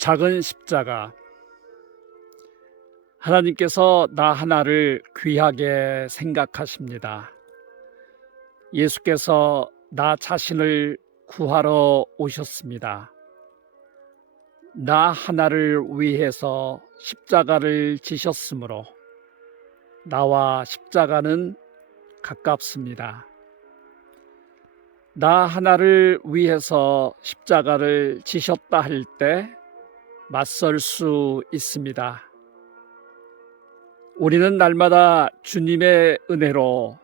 작은 십자가. 하나님께서 나 하나를 귀하게 생각하십니다. 예수께서 나 자신을 구하러 오셨습니다. 나 하나를 위해서 십자가를 지셨으므로 나와 십자가는 가깝습니다. 나 하나를 위해서 십자가를 지셨다 할 때 맞설 수 있습니다. 우리는 날마다 주님의 은혜로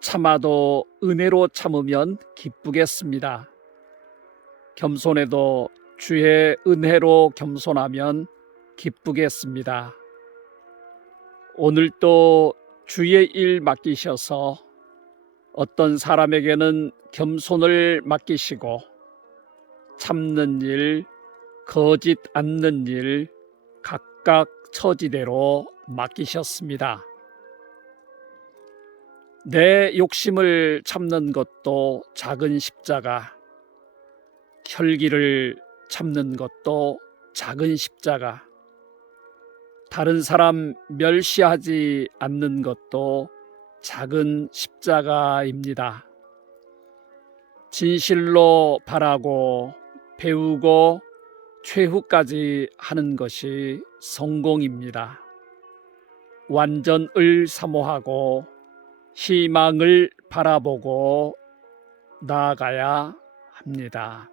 참아도 은혜로 참으면 기쁘겠습니다. 겸손해도 주의 은혜로 겸손하면 기쁘겠습니다. 오늘도 주의 일 맡기셔서 어떤 사람에게는 겸손을 맡기시고 참는 일, 거짓 않는 일 각각 처지대로 맡기셨습니다. 내 욕심을 참는 것도 작은 십자가, 혈기를 참는 것도 작은 십자가, 다른 사람 멸시하지 않는 것도 작은 십자가입니다. 진실로 바라고 배우고 최후까지 하는 것이 성공입니다. 완전을 사모하고 희망을 바라보고 나아가야 합니다.